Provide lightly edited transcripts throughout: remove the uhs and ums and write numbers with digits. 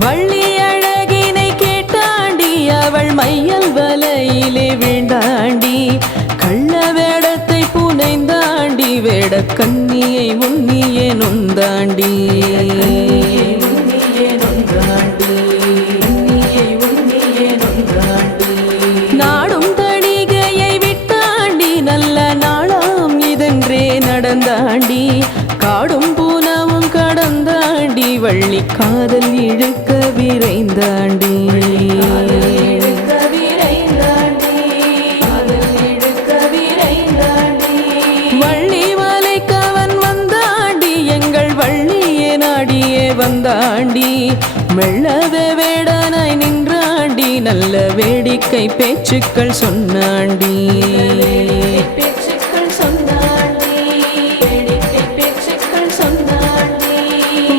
வள்ளி அழகினை கேட்டாண்டி அவள் மையல் வலையிலே வீண்டாண்டி கள்ள வேடத்தை புனைந்தாண்டி வேட கண்ணியை உன்னியே நொந்தாண்டி நாடும் தணிகையை விட்டாண்டி நல்ல நாளாம் இதென்றே நடந்தாண்டி காடும் பூனமும் கடந்தாண்டி வள்ளி காதல் இழுக்க விரைந்தாண்டி வள்ளி மலைக்கவன் வந்தாண்டி எங்கள் வள்ளியே நாடியே வந்தாண்டி மெல்லவே வேடனாய் நின்றாண்டி நல்ல வேடிக்கை பேச்சுக்கள் சொன்னாண்டி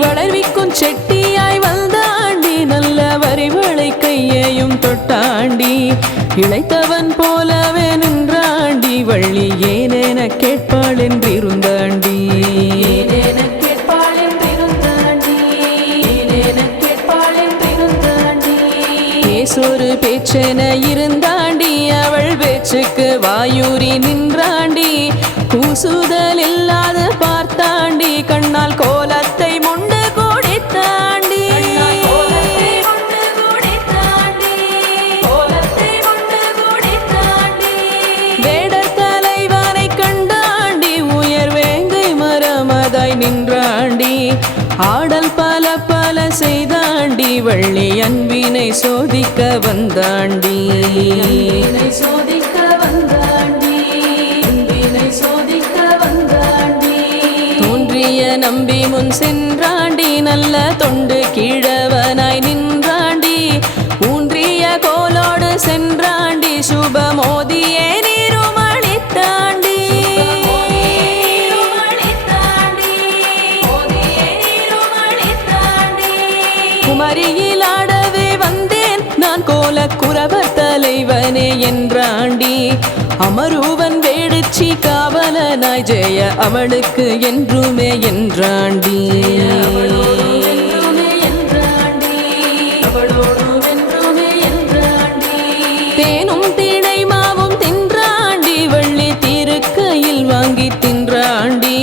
வளர்விக்கும் செட்டியாய் வந்தாண்டி நல்ல வரிவளை கையையும் தொட்டாண்டி இளைத்தவன் போலவே நின்றாண்டி வள்ளி ஏனென கேட்பாள் என்றிருந்தாண்டி பேசொரு பேச்சென இருந்தாண்டி அவள் பேச்சுக்கு வாயூரி நின்றாண்டி கூசுதல் இல்லாத பார்த்தாண்டி கண்ணால் கோலத்தை முண்டு கூடித்தாண்டி வேடர் தலைவனை கண்டாண்டி உயர் வேங்கை மரமதாய் நின்றாண்டி ஆடல் பல பல செய்தாண்டி வள்ளி அன்பினை சோதிக்க வந்தாண்டி தோன்றிய நம்பி முன் சென்றாண்டி நல்ல தொண்டு கிழவனாய் நின்றாண்டி ஊன்றிய கோலோடு சென்றாண்டி சுபமோதியே நீருமளித்தாண்டி குமரியில் ஆடவே வந்தேன் நான் கோல குரவர் தலைவனே என்றாண்டி அமருவன் வேடிச்சி காவலனாய் ஜெய அவளுக்கு என்றுமே என்றாண்டி தேனும் திணை மாவும் தின்றாண்டி வள்ளி திருக்கையில் வாங்கி தின்றாண்டி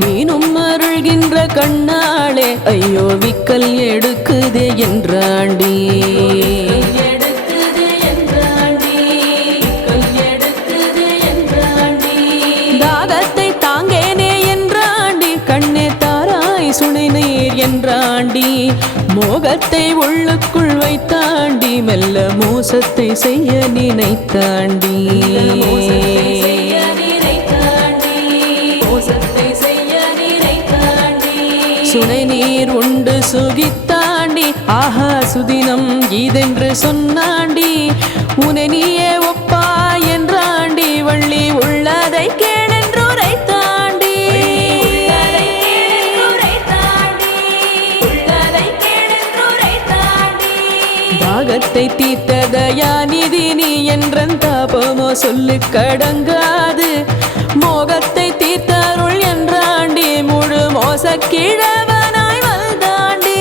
மீனும் அருள்கின்ற கண்ணாளே ஐயோ விக்கல் எடுக்குதே என்றாண்டி தாகத்தை தாங்கேனே என்றாண்டி கண்ணே தாராய் சுனை நீர் என்றாண்டி மோகத்தை உள்ளுக்குள் வைத்தாண்டி மெல்ல மோசத்தை செய்ய நினைத்தாண்டி சுனை நீர் உண்டு சுகித்தாண்டி ஆஹா சுதினம் இதென்று சொன்னாண்டி உனை நீயே ஒப்பா என்றாண்டி வள்ளி உள்ளதை கேளென்றுரைத்தாண்டி தாகத்தை தீர்த்ததயாநிதி நீ என்றன் தாபமோ சொல்லு கடங்காது மோகத்தை தீர்த்தருள் என்றாண்டி முழு மோசக்கிழவனாய் வந்தாண்டி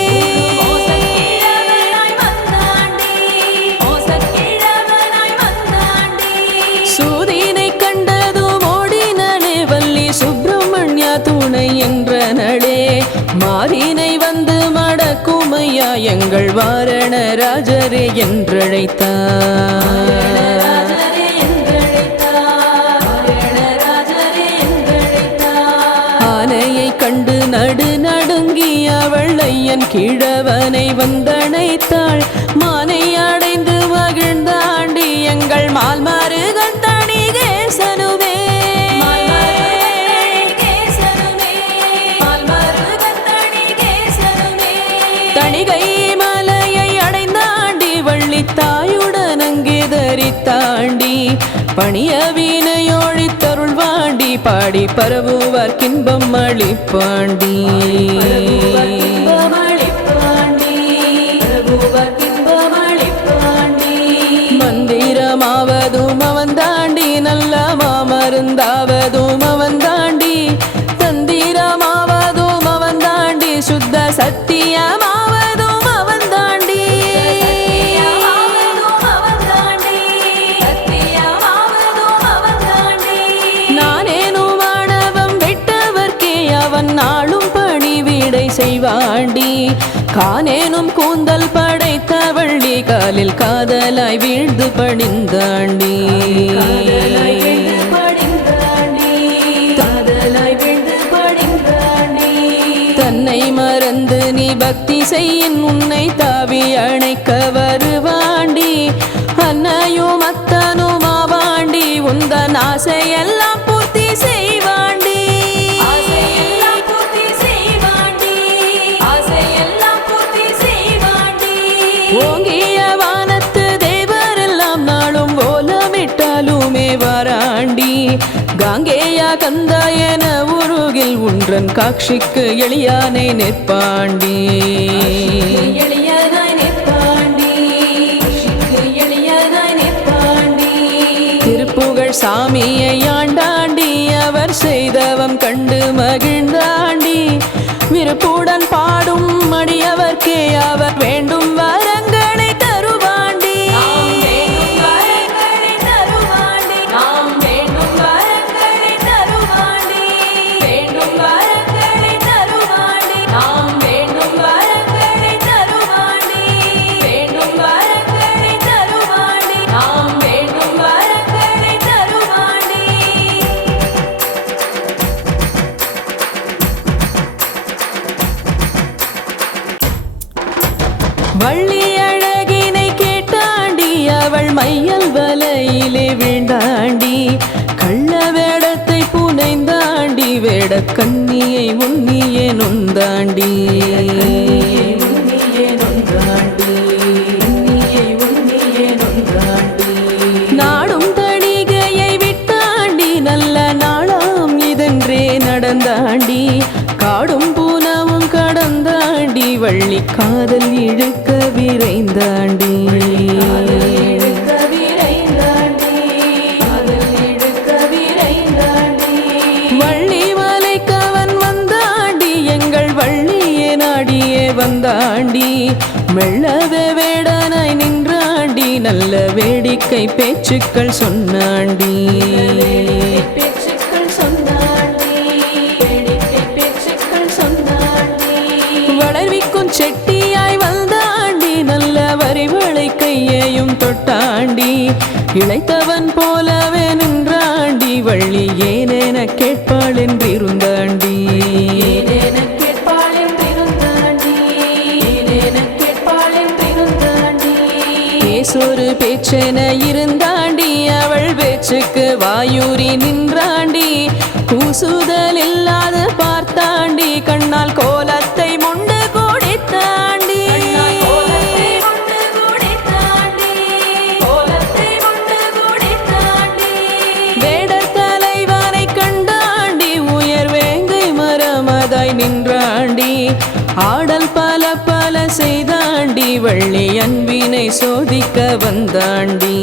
சூதினை கண்டதும் ஓடினளே வள்ளி சுப்பிரமணிய துணை என்றனளே மாறினை வந்து மடக்குமையா எங்கள் வாரண ராஜரே என்றழைத்தார் ஆனையை கண்டு நடு நடுங்கி அவள் ஐயன் கிழவனை வந்தணைத்தாள் மானை அடைந்து மகிழ்ந்தாண்டி எங்கள் மால்மாறுகள் தணிகேசனுவே தணிகை மலையை அடைந்தாண்டி வள்ளி தாயுடன் அங்கே தரித்தாண்டி பணிய வீணையோழித்தருள்வாண்டி பாடி பரவுவார் கின்பம் அளிப்பாண்டி மந்திரமாவதும் அவந்தாண்டி நல்ல மாமருந்தாவதும் அவந்தாண்டி தந்திரமாவதும் அவந்தாண்டி சுத்த சத்தியமாவதும் அவந்தாண்டி செய்வாண்டி கானேனும் கூந்தல் படைத்த வள்ளி காலில் காதலாய் வீழ்ந்து படிந்தாண்டி தன்னை மறந்து நீ பக்தி செய்யின் உன்னை தாவி அணைக்க வருவாண்டி அன்னையும் அத்தனும் ஆவாண்டி உந்தன் ஆசையெல்லாம் பூர்த்தி செய்வாண்டி ஓங்கிய வானத்து தேவரெல்லாம் நாளும் ஓலமிட்டாலுமே வராண்டி காங்கேயா கந்தா என உருகில் உன்றன் காட்சிக்கு எளியானை நிற்பாண்டி திருப்புகழ் சாமியை ஆண்டாண்டி அவர் செய்தவம் கண்டு மகிழ்ந்தாண்டி விருப்புடன் பாடும் மடியவர்க்கே அவர் வேண்டும் வரங்களை தருவாண்டி வள்ளி அழகினை கேட்டாண்டி அவள் மையல் வலையிலே வீண்டாண்டி கள்ள வேடத்தை புனைந்தாண்டி வேட கண்ணியை உன்னியே நொந்தாண்டி நாடும் தணிகையை விட்டாண்டி நல்ல நாளாம் இதென்றே நடந்தாண்டி காடும் பூனமும் கடந்தாண்டி வள்ளி காதல் இழுக்க விரைந்தாண்டி வள்ளி மலைக்கவன் வந்தாண்டி எங்கள் வள்ளியே நாடியே வந்தாண்டி மெல்லவே வேடனாய் நின்றாண்டி நல்ல வேடிக்கை பேச்சுக்கள் சொன்னாண்டி வளர்விக்கும் செட்டியாய் வந்தாண்டி நல்ல வரிவளை கையையும் தொட்டாண்டி இளைத்தவன் போலவே நின்றாண்டி வள்ளி ஏனென கேட்பாள் என்றிருந்தாண்டி பேசொரு பேச்சென இருந்தாண்டி அவள் பேச்சுக்கு வாயூரி நின்றாண்டி கூசுதல் இல்லாத பார்த்தாண்டி கண்ணால் கோலத்தை முண்டு கூடித்தாண்டி வேடர் தலைவனை கண்டாண்டி உயர் வேங்கை மரமதாய் நின்றாண்டி ஆடல் பல பல செய்தாண்டி வள்ளி அன்பினை சோதிக்க வந்தாண்டி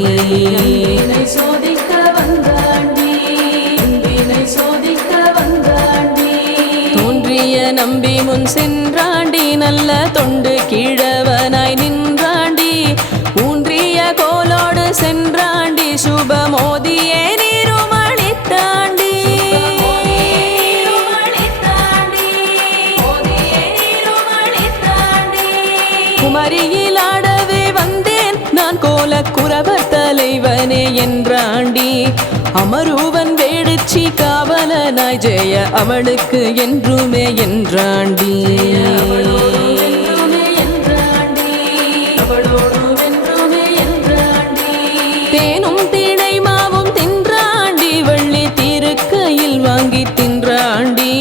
தோன்றிய நம்பி முன் சென்றாண்டி நல்ல தொண்டு கீழவனாய் நின்றாண்டி ஊன்றிய கோலோடு சென்றாண்டி சுபமோதியே நீருமளித்தாண்டி குமரியில் ஆடவே வந்தேன் நான் கோல குறவர் தலைவனே என்றாண்டி அமருவன் வேடிச்சி காவலனாய் ஜெய அவளுக்கு என்றுமே என்றாண்டி தேனும் திணை மாவும் தின்றாண்டி வள்ளி திருக்கையில் வாங்கி தின்றாண்டி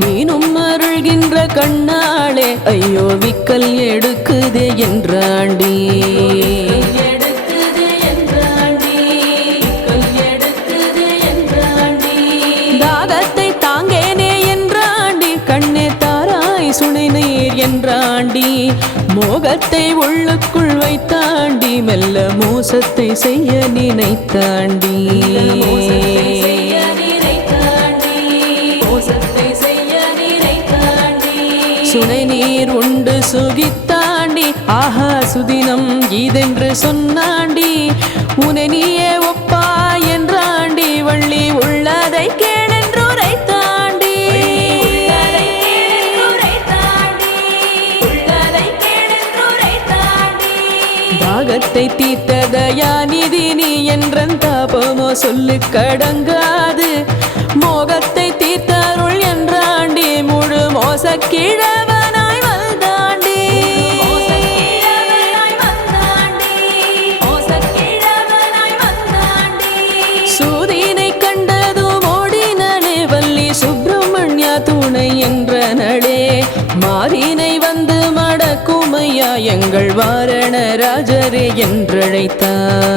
மீனும் அருள்கின்ற கண்ணாளே ஐயோ விக்கல் எடுக்குதே என்றாண்டி தாகத்தை தாங்கேனே என்றாண்டி கண்ணே தாராய் சுனை நீர் என்றாண்டி மோகத்தை உள்ளுக்குள் வைத்தாண்டி மெல்ல மோசத்தை செய்ய நினைத்தாண்டி சுனை நீர் உண்டு சுகித்தாண்டி ஆஹா சுதினம் இதென்று சொன்னாண்டி உனை நீயே ஒப்பா என்றாண்டி வள்ளி உள்ளதை கேளென்று உரைத்தாண்டி தாகத்தை தீர்த்த தயாநிதி நீ என்றன் தாபமோ சொல்லு கடங்காது மோகத்தை தீர்த்தருள் என்றாண்டி முழு மோசக்கிழவனாய் வந்தாண்டி சூதினை கண்டதும் ஓடினே வள்ளி சுப்பிரமணிய துணை என்றனளே மாறினை வந்து மடக்குமையா எங்கள் வாரண ராஜரே என்றழைத்தார்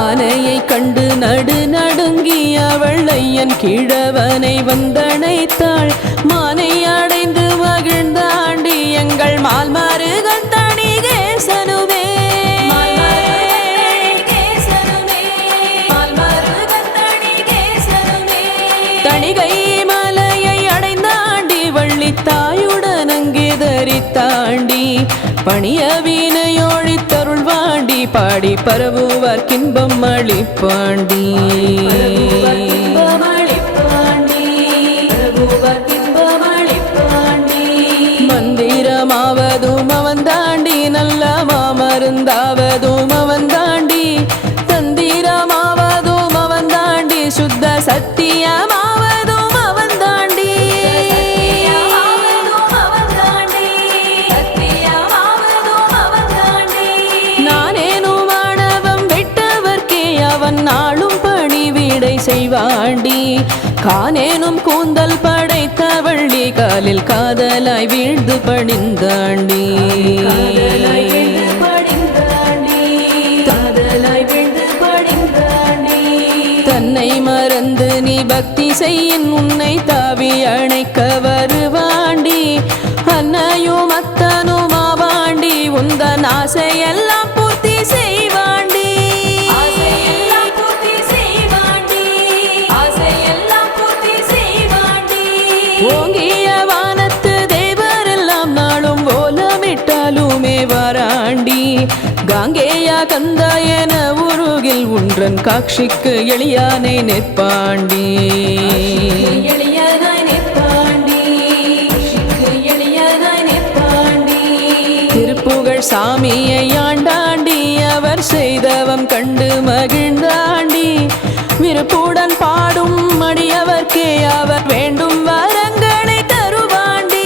ஆனையை கண்டு நடு நடுங்கி அவள் ஐயன் கிழவனை வந்தணைத்தாள் மானை அடைந்து மகிழ்ந்தாண்டி எங்கள் மால்மாறுகள் தணிகேசனுவே தணிகை மலையை அடைந்தாண்டி வள்ளி தாயுடன் அங்கே தரித்தாண்டி பணிய வீணையோழித்தருள் வாண்டி பாடி பரவுவார் கின்பம் அளிப்பாண்டி மந்திரமாவதும் அவன் தாண்டி நல்ல மாமருந்தாவதும் அவன் தாண்டி தந்திரமாவதும் அவன் தாண்டி சுத்த சத்தியமாவதும் அவன் தாண்டி நானேனும் மாணவம் விட்டவர்க்கே அவன் நாளும் பணி வீடை செய்வாண்டி கானேனும் கூந்தல் படைத்த வள்ளி காலில் காதலாய் வீழ்ந்து பணிந்தாண்டி தன்னை மறந்து நீ பக்தி செய்யின் உன்னை தாவி அணைக்க வருவாண்டி அன்னையும் அத்தனும் ஆவாண்டி உந்தன் ஆசையெல்லாம் பூர்த்தி செய்வாண்டி ஓங்கிய வானத்து தேவரெல்லாம் நாளும் ஓலமிட்டாலுமே வராண்டி காங்கேயா கந்தா என உருகில் உன்றன் காட்சிக்கு எளியானை நிற்பாண்டி திருப்புகழ் சாமியை ஆண்டாண்டி அவர் செய்தவம் கண்டு மகிழ்ந்தாண்டி விருப்புடன் பாடும் மடியவர்க்கே அவர் வேண்டும் வரங்களை தருவாண்டி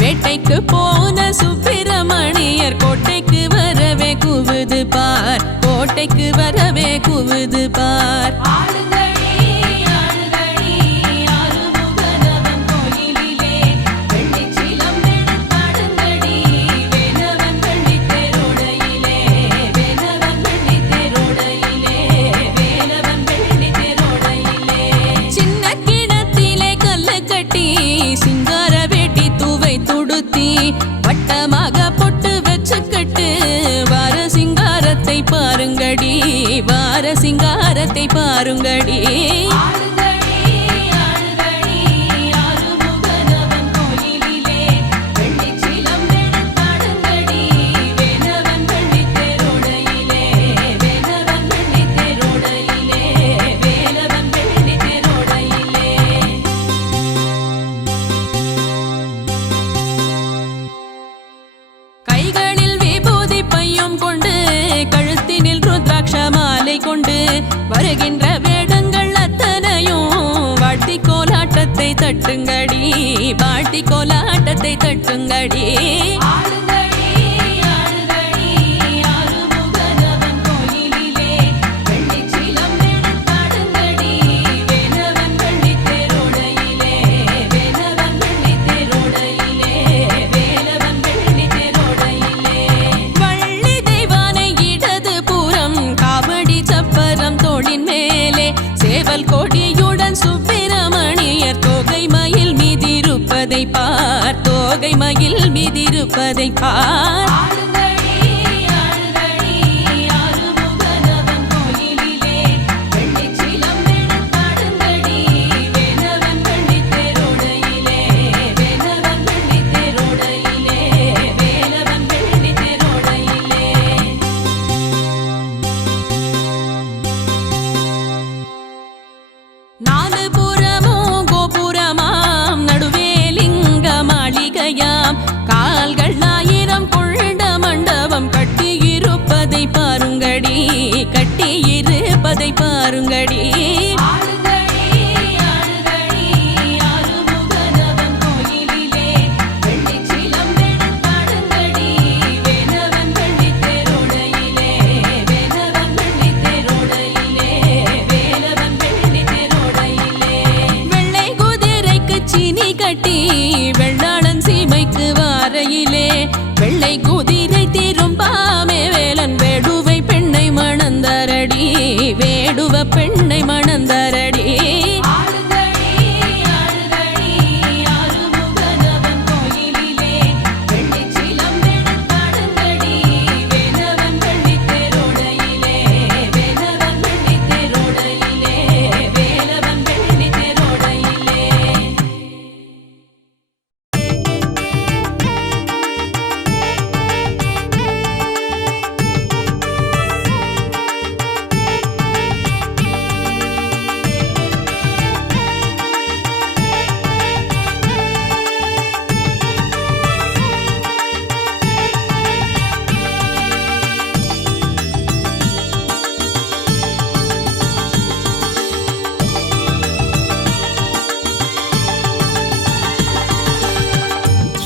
வேட்டைக்கு போன சுப்பிரமணியர் கோட்டைக்கு வரவே குவுது பார் கோட்டைக்கு வரவே குவுது பார் வட்டமாக பொட்டு வச்சுக்கட்டு வார சிங்காரத்தை பாருங்கடி வார சிங்காரத்தை பாருங்கடி வருகின்ற பாட்டி கோலாட்டத்தை தட்டுங்கடி. கொடியுடன் சுப்பிரமணியர் தோகை மயில் மீதிருப்பதை பார், தோகை மயில் மீதிருப்பதை பார். நாலு புறமும் கோபுரமாம், நடுவே லிங்க மாளிகையாம், கால்கள் 1000 கொண்ட மண்டபம் கட்டியிருப்பதை பாருங்கடி, கட்டியிருப்பதை பாருங்கடி. வெள்ளாளன் சீமைக்கு வாரையிலே வெள்ளை குதிரை திரும்பாமே வேலன் வேடுவை பெண்ணை மணந்தரடி, வேடுவ பெண்ணை மணந்தரடி.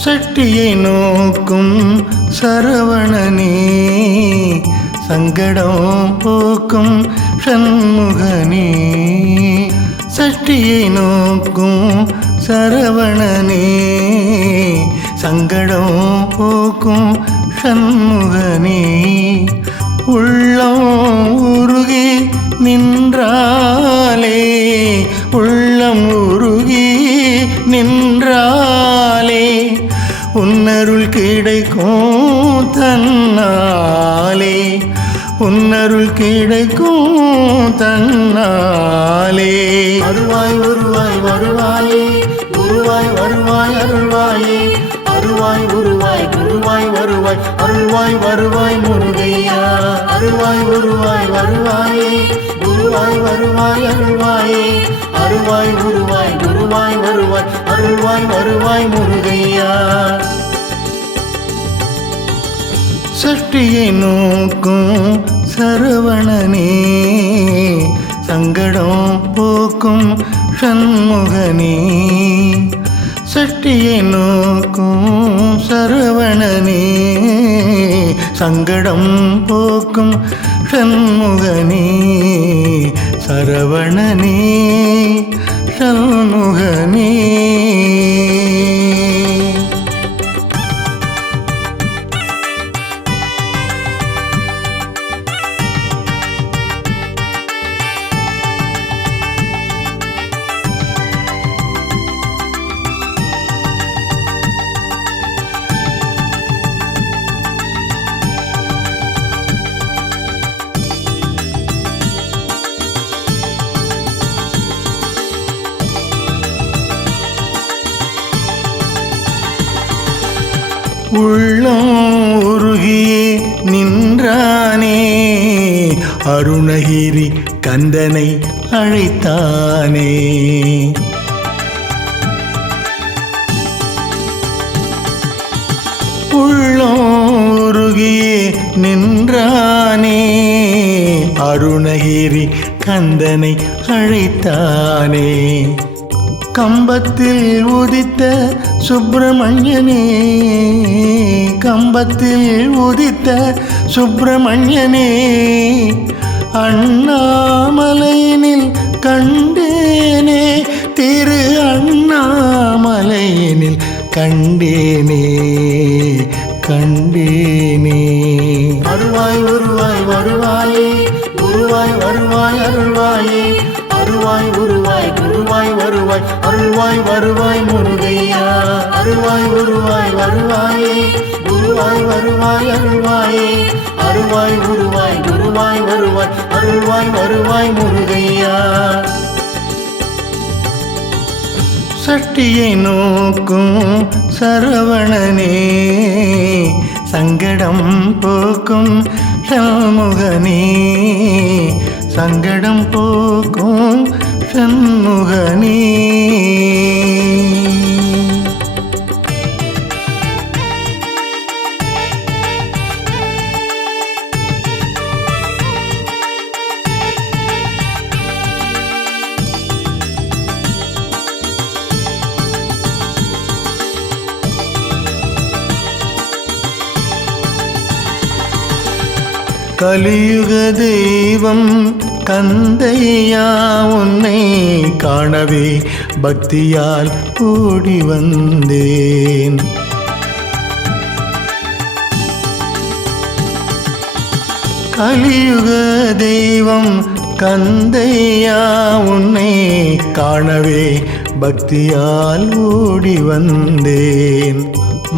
சட்டியை நோக்கும் சரவணனே, சங்கடம் போக்கும் சண்முகனே. சட்டியை நோக்கும் சரவணனே, சங்கடம் போக்கும் சண்முகனே. உள்ளம் உருகி நின்றாலே, உள்ளம் உருகி நின்றாலே, உன்னருள் கிடைக்கும் தன்னாலே, உன்னருள் கிடைக்கும் தன்னாலே. வருவாய் வருவாய் வருவாயே, குருவாய் வருவாய் அருள்வாயே, அருவாய் உருவாய் குருவாய் வருவாய், அருள்வாய் வருவாய் முருகையா. அருவாய் உருவாய் வருவாயே, குருவாய் வருவாய் அருள்வாயே, அருவாய் உருவாய் குருவாய் வருவாய், அருள்வாய் வருவாய் முருகையா. சஷ்டியை நோக்கும் சரவணனே, சங்கடம் போக்கும் சண்முகனே. சஷ்டியை நோக்கும் சரவணனே, சங்கடம் போக்கும் சண்முகனே. சரவணனே சண்முகனே. உள்ளம் உருகியே நின்றானே, அருணகிரி கந்தனை அழைத்தானே. உள்ளம் உருகியே நின்றானே, அருணகிரி கந்தனை அழைத்தானே. கம்பத்தில் உதித்த சுப்பிரமணியனே, கம்பத்தில் உதித்த சுப்பிரமணியனே, அண்ணாமலையினில் கண்டேனே, திரு அண்ணாமலையினில் கண்டேனே, கண்டேனே. அருள்வாய் உருவாய் வருவாயே, குருவாய் வருவாய் அருள்வாயே, அருள்வாய் உருவாய் குருவாய் வருவாய், அருள்வாய் வருவாய் முருகையா. அருள்வாய் உருவாய் வருவாயே, குருவாய் வருவாய் அருள்வாயே, அருள்வாய் உருவாய் குருவாய் வருவாய், அருள்வாய் வருவாய் முருகையா. சட்டியை நோக்கும் சரவணனே, சங்கடம் போக்கும் சண்முகனே, சங்கடம் போக்கும் சண்முகனே. கலியுக தெய்வம் கந்தையா, உன்னை காணவே பக்தியால் ஓடி வந்தேன். கலியுக தெய்வம் கந்தையா, உன்னை காணவே பக்தியால் ஓடி வந்தேன்.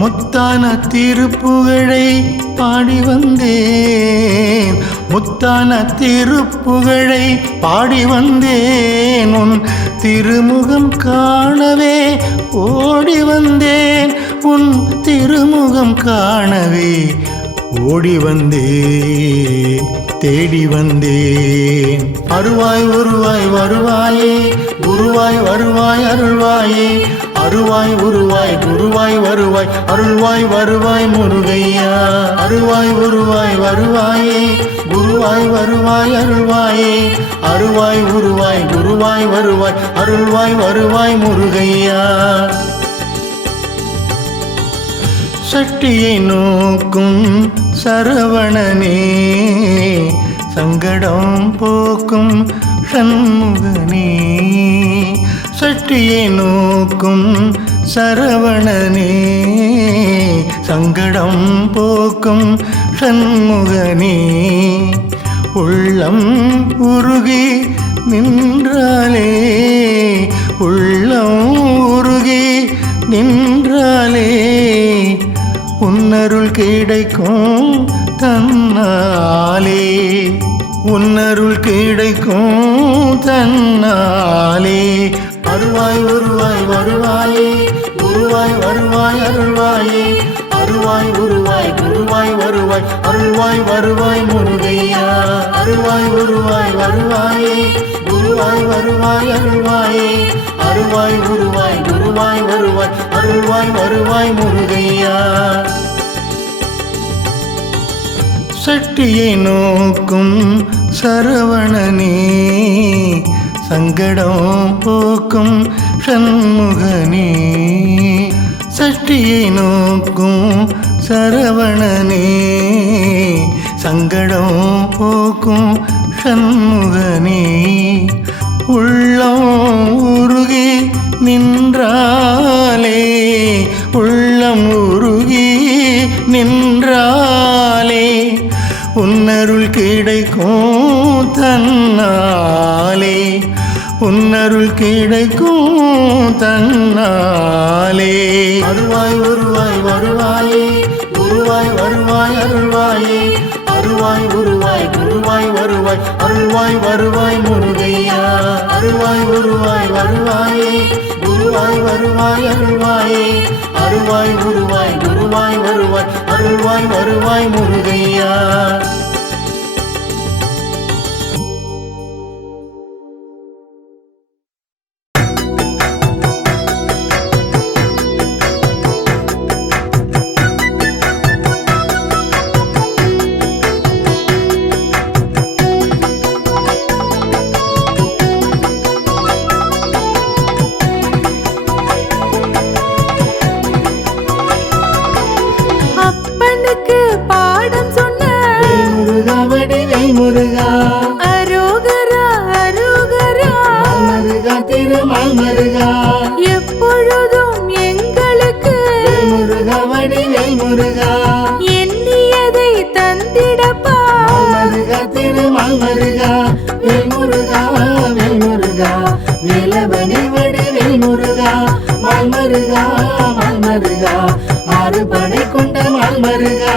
முத்தான திருப்புகழை பாடி வந்தேன், முத்தான திருப்புகழை பாடி வந்தேன். உன் திருமுகம் காணவே ஓடி வந்தேன், உன் திருமுகம் காணவே ஓடி வந்தேன், தேடி வந்தேன். அருவாய் உருவாய் வருவாயே, குருவாய் வருவாய் அருள்வாயே, அருவாய் உருவாய் குருவாய் வருவாய், அருள்வாய் வருவாய் முருகையா. அருவாய் உருவாய் வருவாயே, குருவாய் வருவாய் அருள்வாயே, அருவாய் உருவாய் குருவாய் வருவாய், அருள்வாய் வருவாய் முருகையா. சட்டியை நோக்கும் சரவணனே, சங்கடம் போக்கும் சண்முகனே, சட்டியை நோக்கும் சரவணனே, சங்கடம் போக்கும் சண்முகனே. உள்ளம் உருகி நின்றாலே, உள்ளம் உருகி நின்றாலே, உன்னருள் கிடைக்கும் தன்னாலே, உன்னருள் கிடைக்கும் தன்னாலே. அருவாய் உருவாய் வருவாயே, குருவாய் வருவாய் அருள்வாயே, அருவாய் உருவாய் குருவாய் வருவாய், அருள்வாய் வருவாய் முருகையா. அருவாய் உருவாய் வருவாயே, குருவாய் வருவாய் அருள்வாயே, அருவாய் உருவாய் குருவாய் வருவாய், அருள்வாய் வருவாய் முருகையா. சட்டியை நோக்கும் சரவணனே, சங்கடம் போக்கும் சண்முகனே, சட்டியை நோக்கும் சரவணனே, சங்கடம் போக்கும் சண்முகனே. உள்ளம் உருகி நின்றாலே, உள்ளம் உருகி நின்றாலே, உன்னருள் கிடைக்கும் தன்னாலே, உன்னருள் கிடைக்கும் தன்னாலே. அருவாய் உருவாய் வருவாயே, குருவாய் வருவாய் அருள்வாயே, அருவாய் உருவாய் குருவாய் வருவாய், அருள்வாய் வருவாய் முருகையா. அருவாய் உருவாய் வருவாயே, குருவாய் வருவாய் அருள்வாயே, அருவாய் உருவாய் குருவாய் வருவாய், அருள்வாய் வருவாய் முருகையா. திருமால் மருகா எப்பொழுதும் எங்களுக்கு முருகா வடிவேல் முருகா எண்ணியதை தந்திடப்பா மருகா திருமால் மருகா வேல் முருகா வேல் முருகா வேலவனி வடிவேல் முருகா மால் மருகா மால் மருகா ஆறு படை கொண்ட மால் மருகா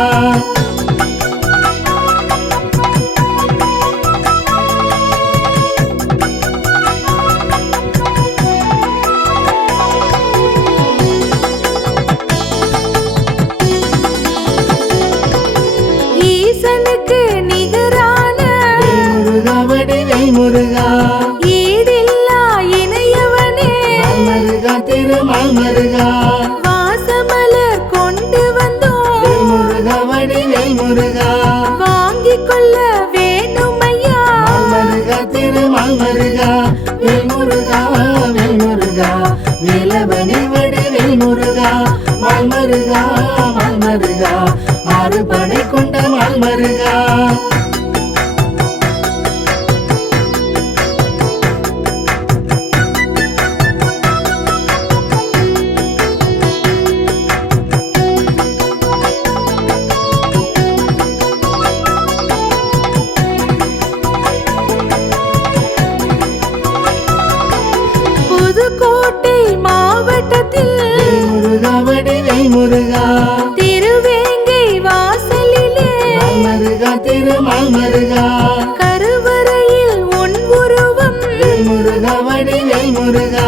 ஈசனுக்கு நிகரான முருகா வடிவேல் முருகா ஈடில்லா இணையவனே மருகா திருமால் மருகா வாசமலர் கொண்டு வந்தோம் முருகா வடிவேல் முருகா வாங்கிக் கொள்ள வேணுமையா மருகா திருமால் மருகா வேல் முருகா வேல் முருகா வேலவனி வடிவேல் முருகா மால் மருகா மால் மருகா ஆறு படை கொண்ட மால் மருகா புதுக்கோட்டை மாவட்டத்தில் முருகா வடிவேல் முருகா திருவேங்கை வாசலிலே மருகா திருமால் மருகா கருவறையில் உன் உருவம் முருகா வடிவேல் முருகா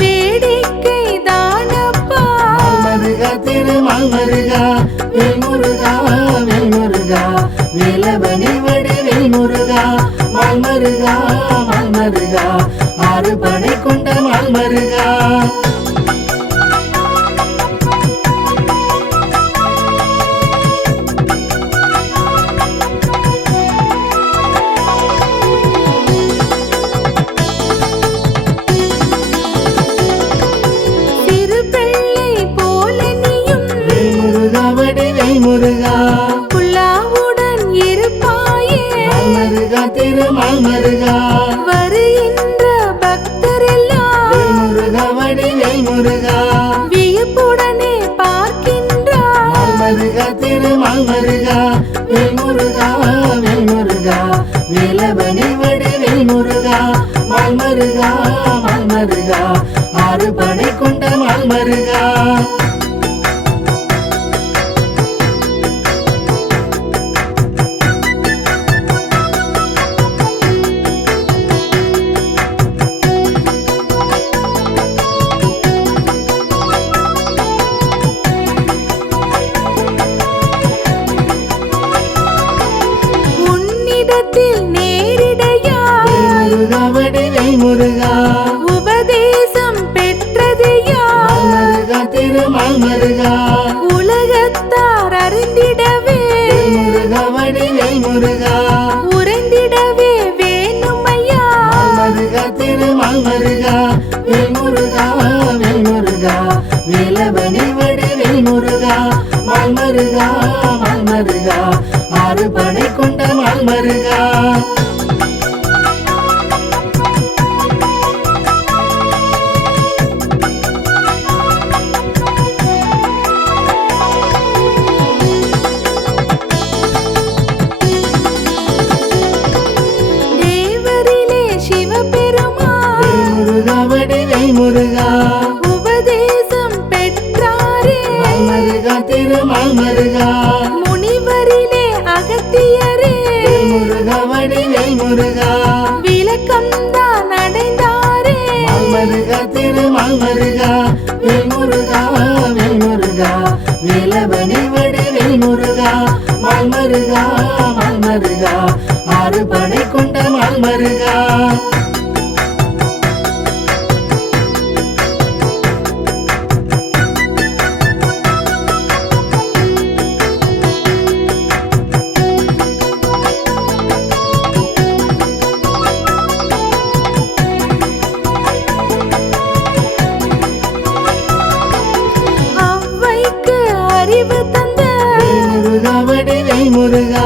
வேடிக்கை தானப்பா மருகா திருமால் மருகா வேல் முருகா வேல் முருகா வேலவனி வடிவேல் முருகா மால் மருகா மால் மருகா ஆறு படை கொண்ட மால் மருகா சிறு பிள்ளை போல நீயும் முருகா வடிவேல் முருகா புல்லாவுடன் இருப்பாயே மருகா திருமால் மருகா வருகின்ற பக்தரெல்லாம் முருகா வடிவேல் முருகா வியப்புடனே பார்க்கின்றார் மருகா திருமால் மருகா வேல் முருகா வேல் முருகா வேலவனி வடிவேல் முருகா மால் மருகா மால் மருகா ஆறு படை கொண்ட மால் மருகா உன்னிடத்தில் நேரிடையா முருகா வடிவேல் முருகா உபதேசம் பெற்றதையா மருகா திருமால் மருகா உலகத்தார் அறிந்திடவே முருகா வடிவேல் முருகா உறைந்திடவே வேணுமையா மருகா திருமால் மருகா வேல் முருகா வேல் முருகா வேலவனி வடிவேல் முருகா மால் மருகா மால் மருகா ஆறு படை கொண்ட மால் மருகா தேவரிலே சிவபெருமான் முருகா வடிவேல் முருகா உபதேசம் பெற்றாரே மருகா திருமால் மருகா முனிவரிலே அகத்தியரே முருகா வடிவேல் முருகா விளக்கம்தான் அடைந்தாரே மருகா திருமால் மருகா வேல் முருகா வேல் முருகா வேலவனி வடிவேல் முருகா மால் மருகா மால் மருகா ஆறு படை கொண்ட மால் மருகா அவ்வைக்கு அறிவு தந்த முருகா வடிவேல் முருகா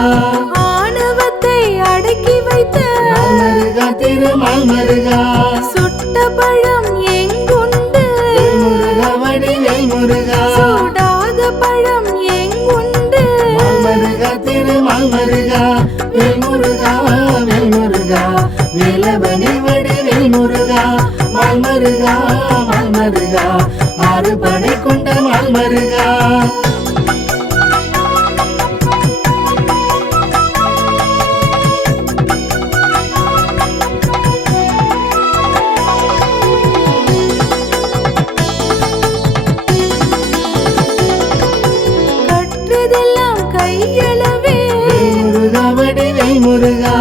ஆணவத்தை அடக்கி வைத்த மருகா திருமால் மருகா சுட்ட பழம் மால்மருகா வேல்முருகா வேல்முருகா வேலவனே வடிவேல் முருகா மால்மருகா மால்மருகா ஆறு படை கொண்ட மால்மருகா முருகா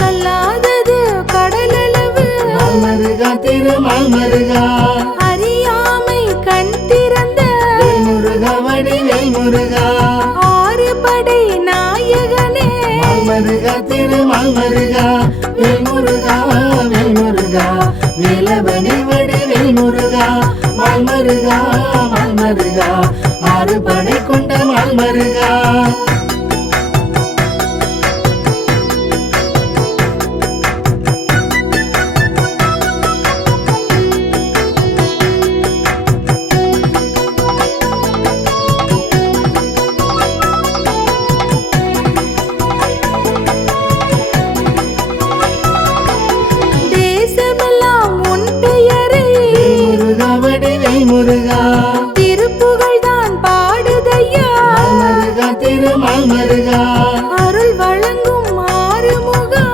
கல்லாதது கடலளவு மால்மருகா திருமால்மருகா அறியாமை கண் திறந்த முருகா வடிவேல் முருகா ஆறு படை நாயகனே மால்மருகா திருமால்மருகா வேல்முருகா வேல்முருகா வேலவனே வடிவேல் முருகா மால்மருகா மால்மருகா ஆறு படை கொண்ட மால்மருகா முருகா திருப்புகழ் தான் பாடுதையா மால்மருகா திருமால்மருகா அருள் வழங்கும் ஆறுமுகா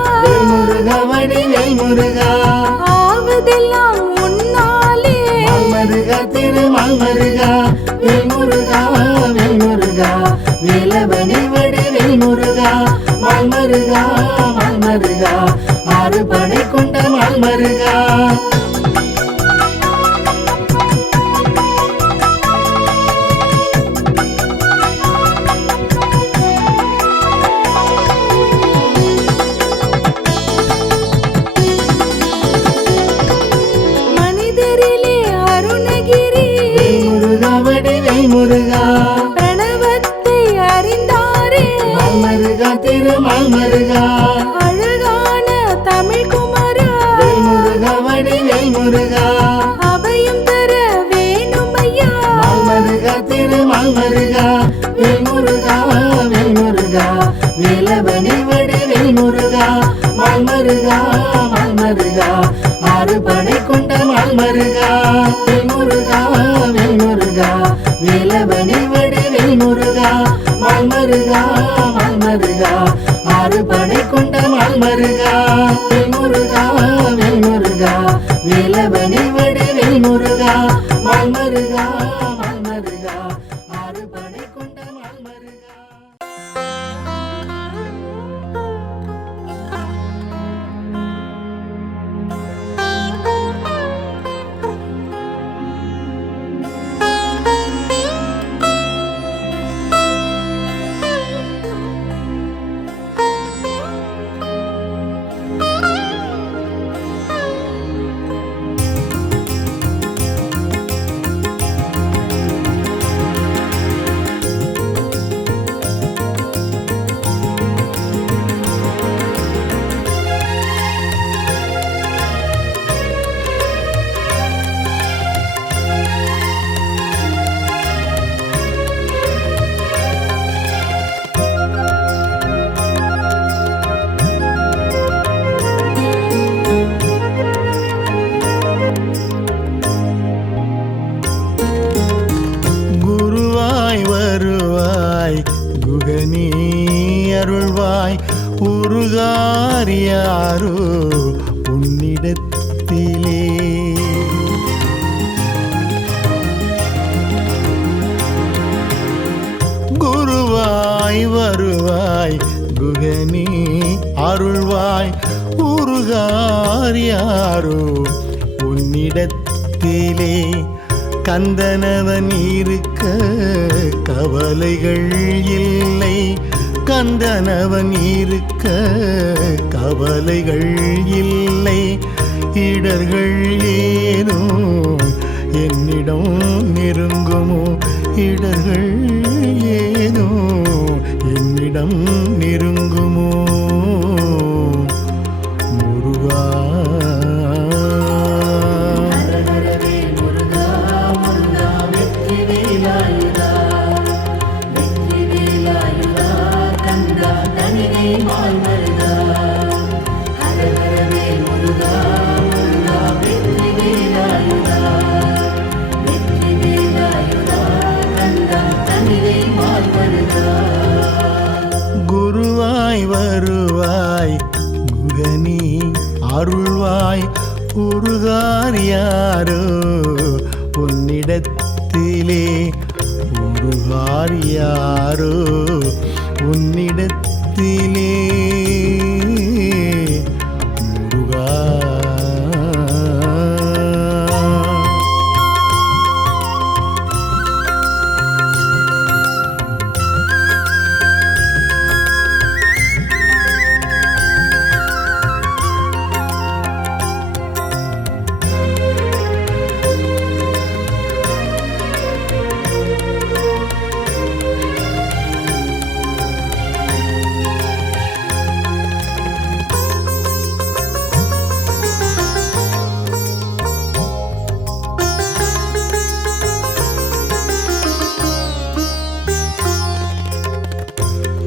முருகா வடிவேல் முருகா ஆவதெல்லாம் உன்னாலே மால்மருகா திருமால்மருகா வேல்முருகா வேல்முருகா வேலவனே வடிவேல் முருகா மால்மருகா மால்மருகா ஆறு படை கொண்ட மால்மருகா முருகா பிரணவத்தை அறிந்தாரே மால்மருகா திருமால்மருகா அழகான தமிழ் குமரா முருகா வடிவேல் முருகா அபயம் தர வேணுமையா மால்மருகா திருமால்மருகா வேல்முருகா வேல்முருகா வேலவனே வடிவேல் முருகா மால்மருகா மால்மருகா ஆறு படை கொண்ட மால்மருகா வேல்முருகா வேல்முருகா வேலவனே வடிவேல் முருகா மால்மருகா மால்மருகா ஆறு படை கொண்ட மால்மருகா வேல்முருகா வேல்முருகா வேலவனே வடிவேல் முருகா மால்மருகா மால்மருகா ஆறு படை கொண்ட மால்மருகா குகனே அருள்வாய் உருகாரியாரோ உன்னிடத்திலே குருவாய் வருவாய் குகனே அருள்வாய் உருகாரியாரோ உன்னிடத்திலே கந்தனவன் இருக்க கவலைகள் இல்லை கந்தனவன் இருக்க கவலைகள் இல்லை இடர்கள் ஏனோ என்னிடம் நெருங்குமோ இடர்கள் ஏனோ என்னிடம் நெருங்குமோ முருகா மால் மருகா ஹர ஹர வேல் முருகா முருகா வெற்றி வேலாயுதா வெற்றி வேலாயுதா கந்தா தனிவே மால் மருகா குருவாய் வருவாய் குகனி அருள்வாய் உருகார் யாரோ உன்னிடத்திலே உருகார் யாரோ உன்னிடத்திலே முருகா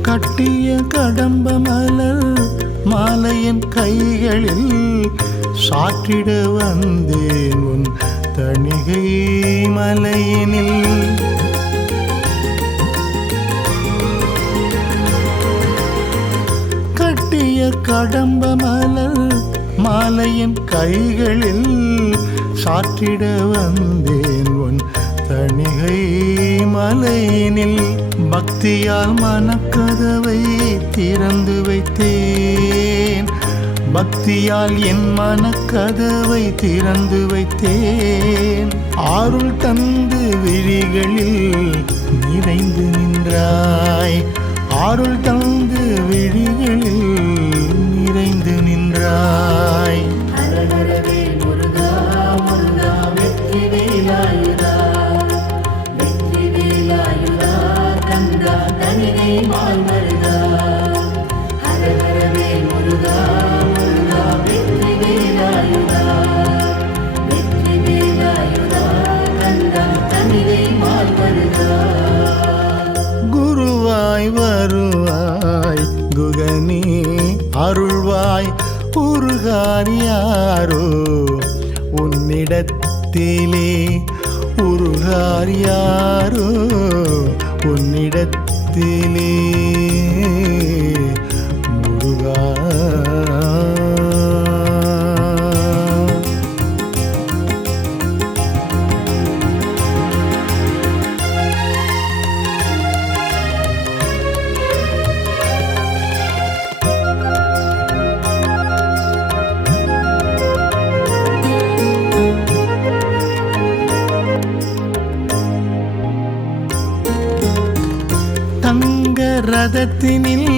கட்டிய கடம்ப மலர் மாலையன் கைகளில் சாற்றிட வந்தேன் உன் தணிகை மலையினில் கட்டிய கடம்ப மலர் மாலையன் கைகளில் சாற்றிட வந்தேன் உன் தணிகை மலையினில் பக்தியால் மனக்கதவை திறந்து வைத்தேன் பக்தியால் என் மனக்கதவை திறந்து வைத்தேன் ஆருள் தந்து விழிகளில் நிறைந்து நின்றாய் ஆருள் தந்து விழிகளில் நிறைந்து நின்றாய் ஹர ஹர வேல் முருகா முருகா வெற்றி வேலாயுதா வெற்றி வேலாயுதா கந்தா தனிவே மால் மருகா ஹர ஹர வேல் முருகா முருகா வெற்றி வேலாயுதா வெற்றி வேலாயுதா கந்தா தனிவே மால் மருகா குருவாய் வருவாய் குகனி அருள்வாய் உருகார் யாரோ உன்னிடத்திலே உருகார் யாரோ உன்னிடத்திலே முருகா தங்க ரதத்தினில்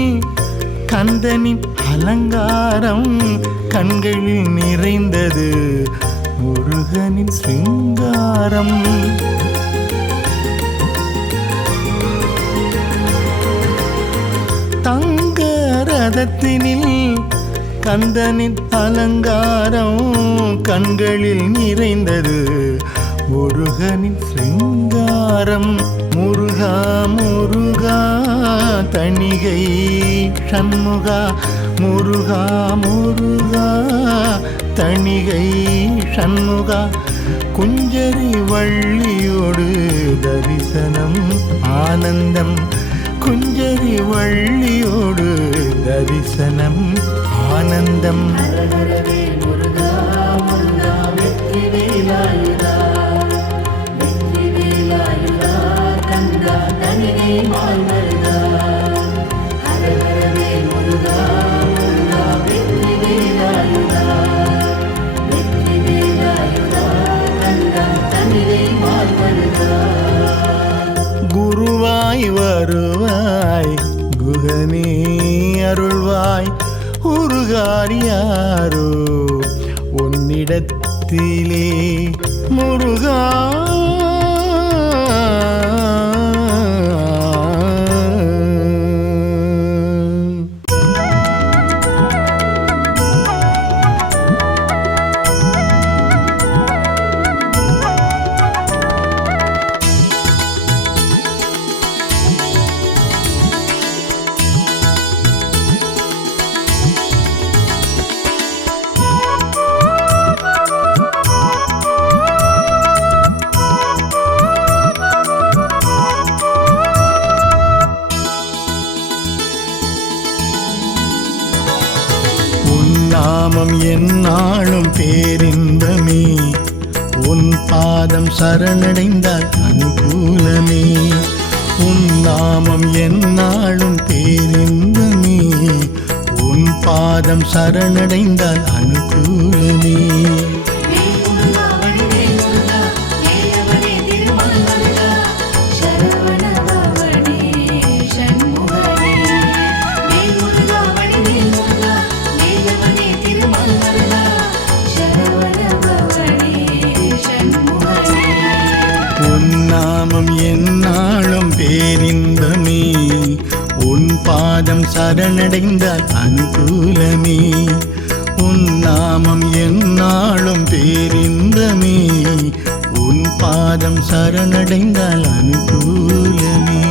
கந்தனின் அலங்காரம் கண்களில் நிறைந்தது முருகனின் சிங்காரம் தங்க ரதத்தினில் கந்தனின் அலங்காரம் கண்களில் நிறைந்தது முருகனின் சிங்காரம் முருகா முருகா தணிகை சண்முகா முருகா முருகா தணிகை சண்முகா குஞ்சரி வள்ளியோடு தரிசனம் ஆனந்தம் குஞ்சரி வள்ளியோடு தரிசனம் ஆனந்தம் ஹர ஹர வேல் முருகா முருகா வெற்றி வேலாயுதா வெற்றி வேலாயுதா கந்தா தனிவே மால் மருகா ஹர ஹர வேல் முருகா முருகா வெற்றி வேலாயுதா வெற்றி வேலாயுதா கந்தா தனிவே மால் மருகா குருவாய் வருவாய் குகனே அருள்வாய் உருகார் யாரோ உன்னிடத்திலே முருகா நாமம் எந்நாளும் பேரின்பமே, உன் பாதம் சரணடைந்தால் அனுகூலமே. உன் நாமம் எந்நாளும் பேரின்பமே, உன் பாதம் சரணடைந்தால் அனுகூலமே. நாமம் எந்நாளும் பேரின்பமே, உன் பாதம் சரணடைந்தால் அனுகூலமே. உன் நாமம் எந்நாளும் பேரின்பமே, உன் பாதம் சரணடைந்தால் அனுகூலமே.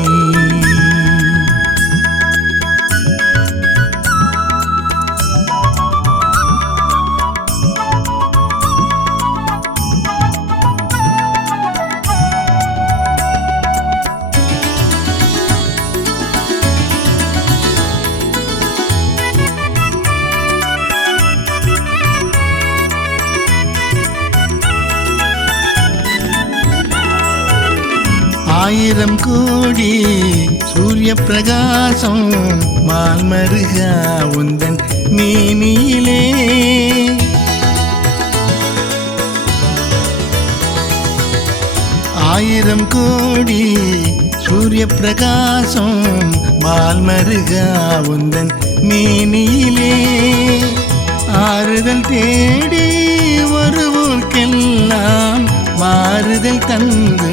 ஆயிரம் கோடி சூரிய பிரகாசம் மால்மருகா உந்தன் மேனியிலே. ஆயிரம் கோடி சூரிய பிரகாசம் மால்மருகா உந்தன் மேனியிலே. ஆறுதல் தேடி வருவோர்க்கெல்லாம் மாறுதல் தந்து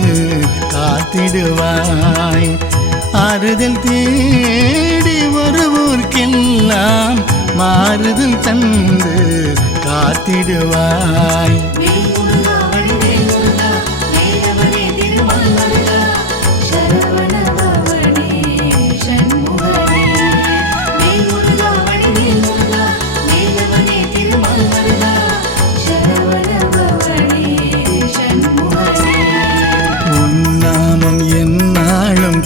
காத்திடுவாய். ஆறுதல் தேடி வருவோர்க்கெல்லாம் மாறுதல் தந்து காத்திடுவாய்.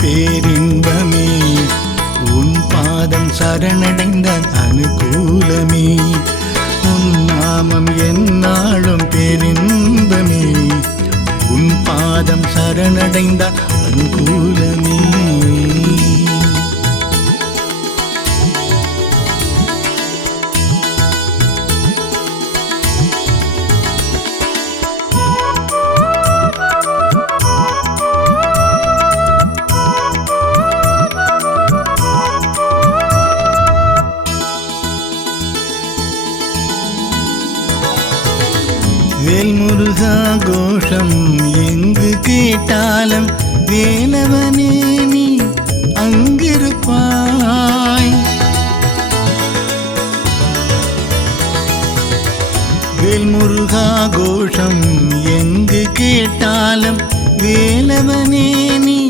பேரின்பமே, உன் பாதம் சரணடைந்தால் அனுகூலமே. உன் நாமம் எந்நாளும் பேரின்பமே, உன் பாதம் சரணடைந்தால் அனுகூலமே. வேல்முருகா கோஷம் எங்கு கேட்டாலும் வேலவனே நீ அங்கிருப்பாய். வேல்முருகா கோஷம் எங்கு கேட்டாலும் வேலவனே நீ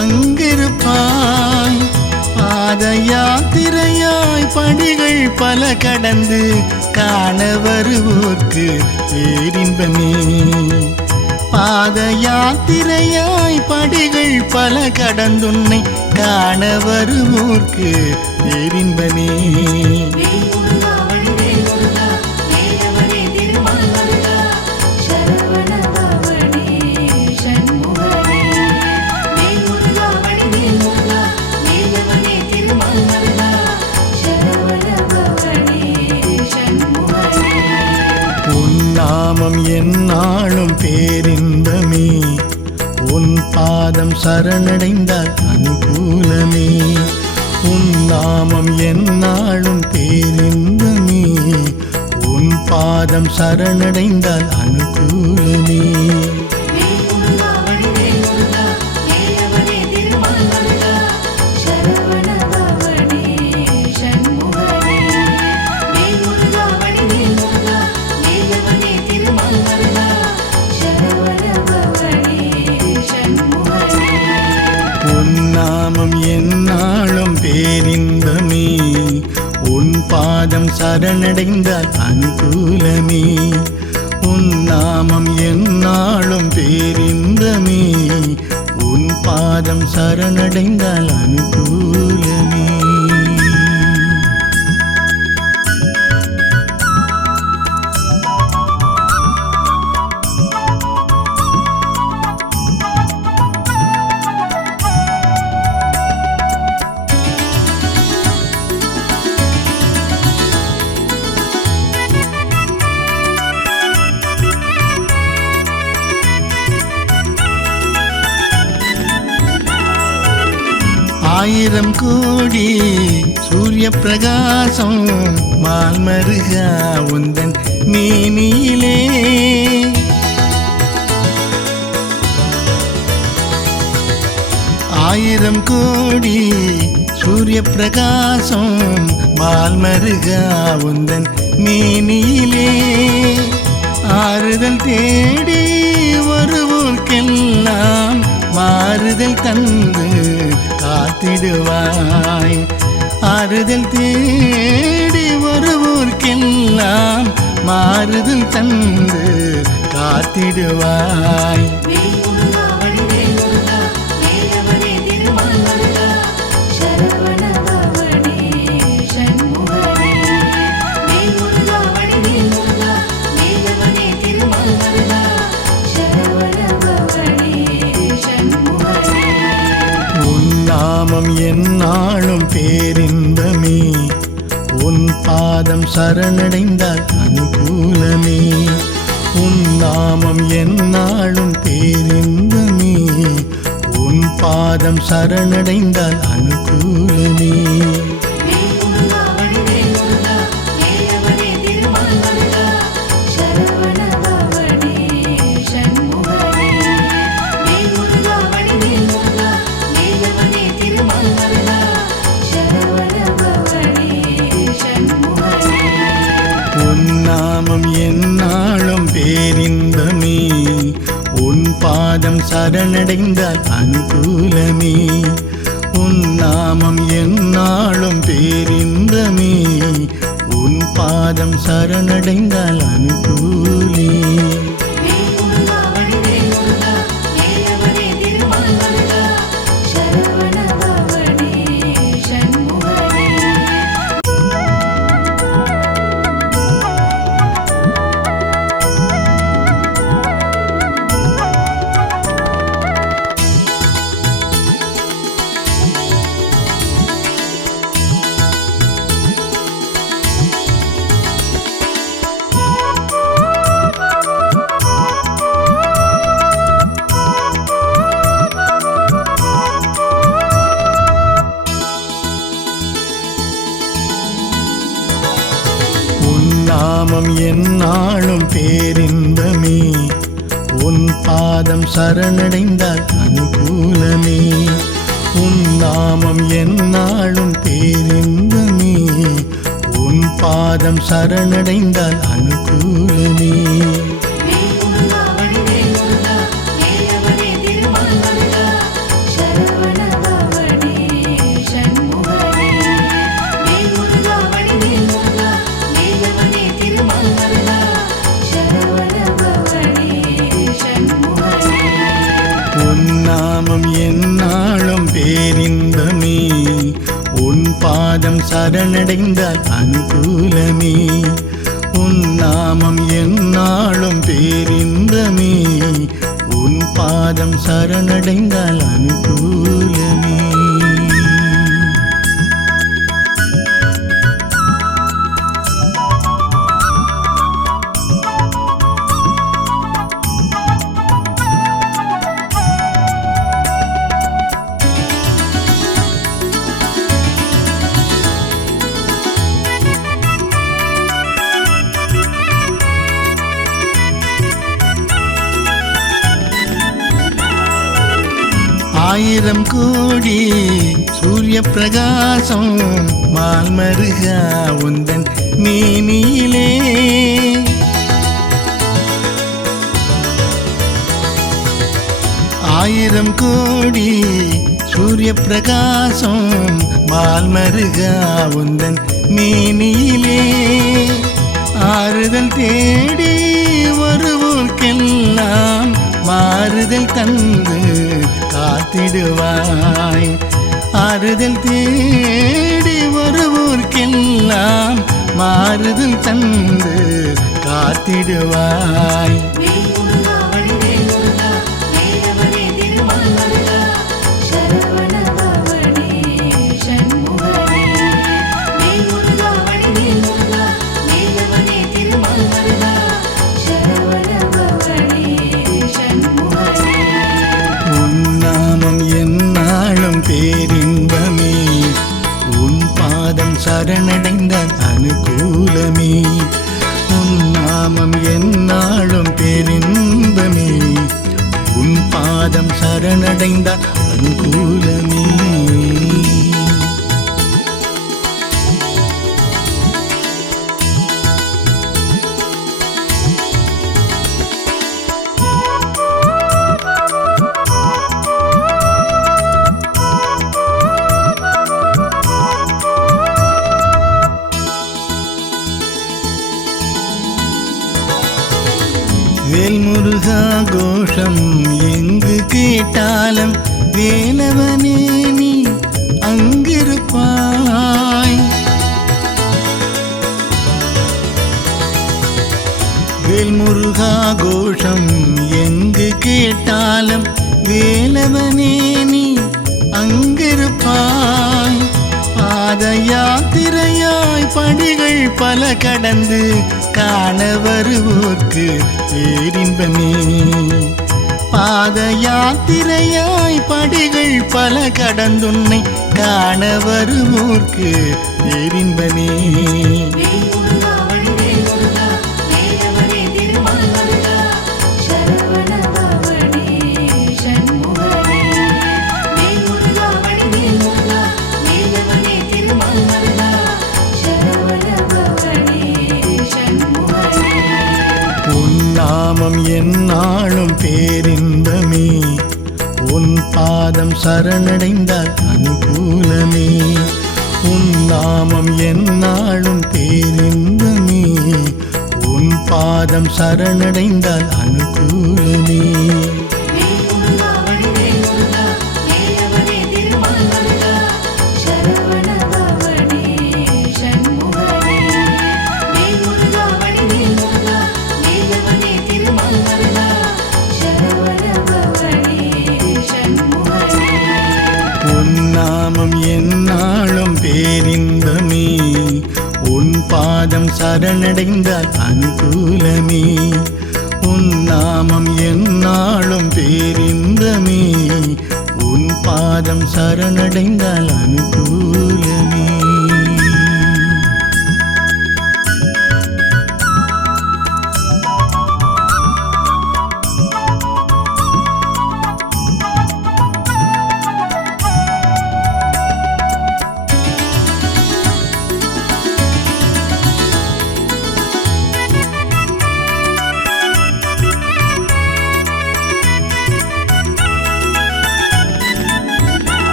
அங்கிருப்பாய். பாத யாத்திரையாய் படிகள் பல கடந்து காண வருவோர்க்கு பேரின்பமே. பாத யாத்திரையாய் படிகள் பல கடந்துன்னை காண வருவோர்க்கு பேரின்பமே. நாமம் எந்நாளும் பேரின்பமே, உன் பாதம் சரணடைந்தால் அனுகூலமே. உன் நாமம் எந்நாளும் பேரின்பமே, உன் பாதம் சரணடைந்தால் அனுகூலமே. நாமம் எந்நாளும் பேரின்பமே, உன் பாதம் சரணடைந்தால் அனுகூலமே. உன் நாமம் எந்நாளும் பேரின்பமே, உன் பாதம் சரணடைந்தால் அனுகூலமே. ஆயிரம் கோடி சூரிய பிரகாசம் மால்மருகா உந்தன் மேனியிலே ஆயிரம் கோடி சூரிய பிரகாசம் மால்மருகா உந்தன் மேனியிலே ஆறுதல் தேடி வருவோர்க்கெல்லாம் மாறுதல் தந்து காத்திடுவாய் ஆறுதல் தேடி வருவோர்க்கெல்லாம் மாறுதல் தந்து காத்திடுவாய் நாமம் என்னாலும் பேரின்பமே உன் பாதம் சரணடைந்தால் அனுகூலமே உன் நாமம் என்னாலும் பேரின்பமே உன் பாதம் சரணடைந்தால் அனுகூலமே நாமம் என்னாலும் பேரின்பமே உன் பாதம் சரணடைந்தால் அனுகூலமே உன் நாமம் என்னாலும் பேரின்பமே உன் பாதம் சரணடைந்தால் அனுகூலே நாமம் என்னாலும் பேரின்பமே உன் பாதம் சரணடைந்தால் அனுகூலமே உன் நாமம் என்னாலும் பேரின்பமே உன் பாதம் சரணடைந்தால் அனுகூலமே நாமம் என்னாலும் பேரின்பமே உன் பாதம் சரணடைந்தால் அனுகூலமே உன் நாமம் என்னாலும் பேரின்பமே உன் பாதம் சரணடைந்தால் அனுகூலமே ஆயிரம் கோடி சூரிய பிரகாசம் மால்மருகா உந்தன் மேனியிலே ஆயிரம் கோடி சூரிய பிரகாசம் மால்மருகா உந்தன் மேனியிலே ஆறுதல் தேடி வருவோர்க்கெல்லாம் மாறுதல் தந்து காத்திடுவாய் ஆறுதல் தேடி வருவோர்க்கெல்லாம் மாறுதல் தந்து காத்திடுவாய் நாமம் என்னாலும் பேரின்பமே சரணடைந்தால் அனுகூலமே. உன் நாமம் எந்நாளும் பேரின்பமே. உன் பாதம் சரணடைந்தால் அனுகூலமே. வேல்முருகா கோஷம் எங்கு கேட்டாலும் வேலவனே நீ அங்கிருப்பாய். வேல்முருகா கோஷம் எங்கு கேட்டாலும் வேலவனே நீ அங்கிருப்பாய். பாத யாத்திரையாய் படிகள் பல கடந்து காண வருவோர்க்கு பேரின்பமே. பாத யாத்திரையாய் படிகள் பல கடந்துன்னை காண வருவோர்க்கு பேரின்பமே. நாமம் எந்நாளும் பேரின்பமே. உன் பாதம் சரணடைந்தால் அனுகூலமே. உன் நாமம் எந்நாளும் பேரின்பமே. உன் பாதம் சரணடைந்தால் அனுகூலமே. நாமம் எந்நாளும் பேரின்பமே. உன் பாதம் சரணடைந்தால் அனுகூலமே. உன் நாமம் எந்நாளும் பேரின்பமே. உன் பாதம் சரணடைந்தால் அனுகூலமே.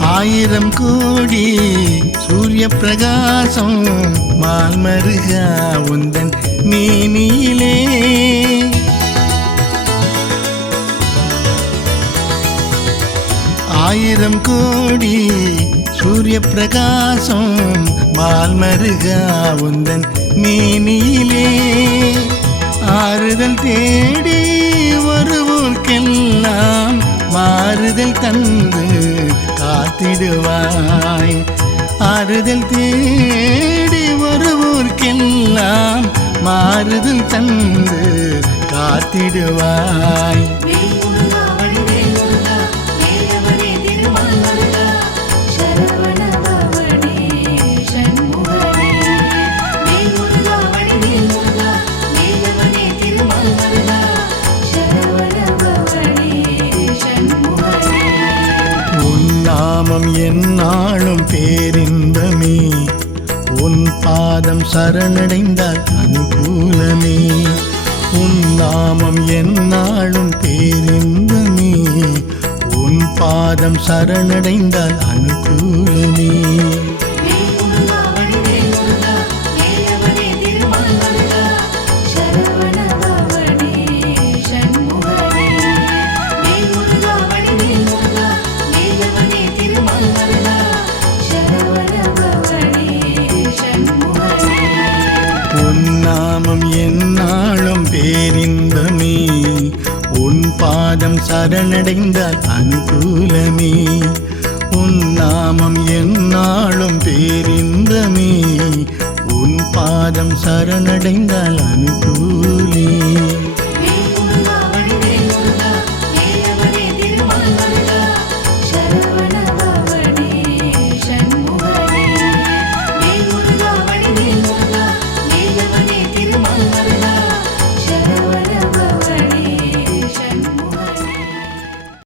ஆயிரம் கோடி சூரிய பிரகாசம் மால்மருகா உந்தன் மேனியிலே. ஆயிரம் கோடி சூரிய பிரகாசம் மால்மருகா உந்தன் மேனியிலே. ஆறுதல் தேடி வருவோர்க்கெல்லாம் மாறுதல் தந்து காத்திடுவாய். ஆறுதல் தேடி வருவோர்க்கெல்லாம் மாறுதல் தந்து காத்திடுவாய். நாமம் எந்நாளும் பேரின்பமே. உன் பாதம் சரணடைந்தால் அனுகூலமே. உன் நாமம் எந்நாளும் பேரின்பமே. உன் பாதம் சரணடைந்தால் அனுகூலமே. நாமம் எந்நாளும் பேரின்பமே. உன் பாதம் சரணடைந்தால் அனுகூலமே. உன் நாமம் எந்நாளும் பேரின்பமே. உன் பாதம் சரணடைந்தால் அனுகூலமே.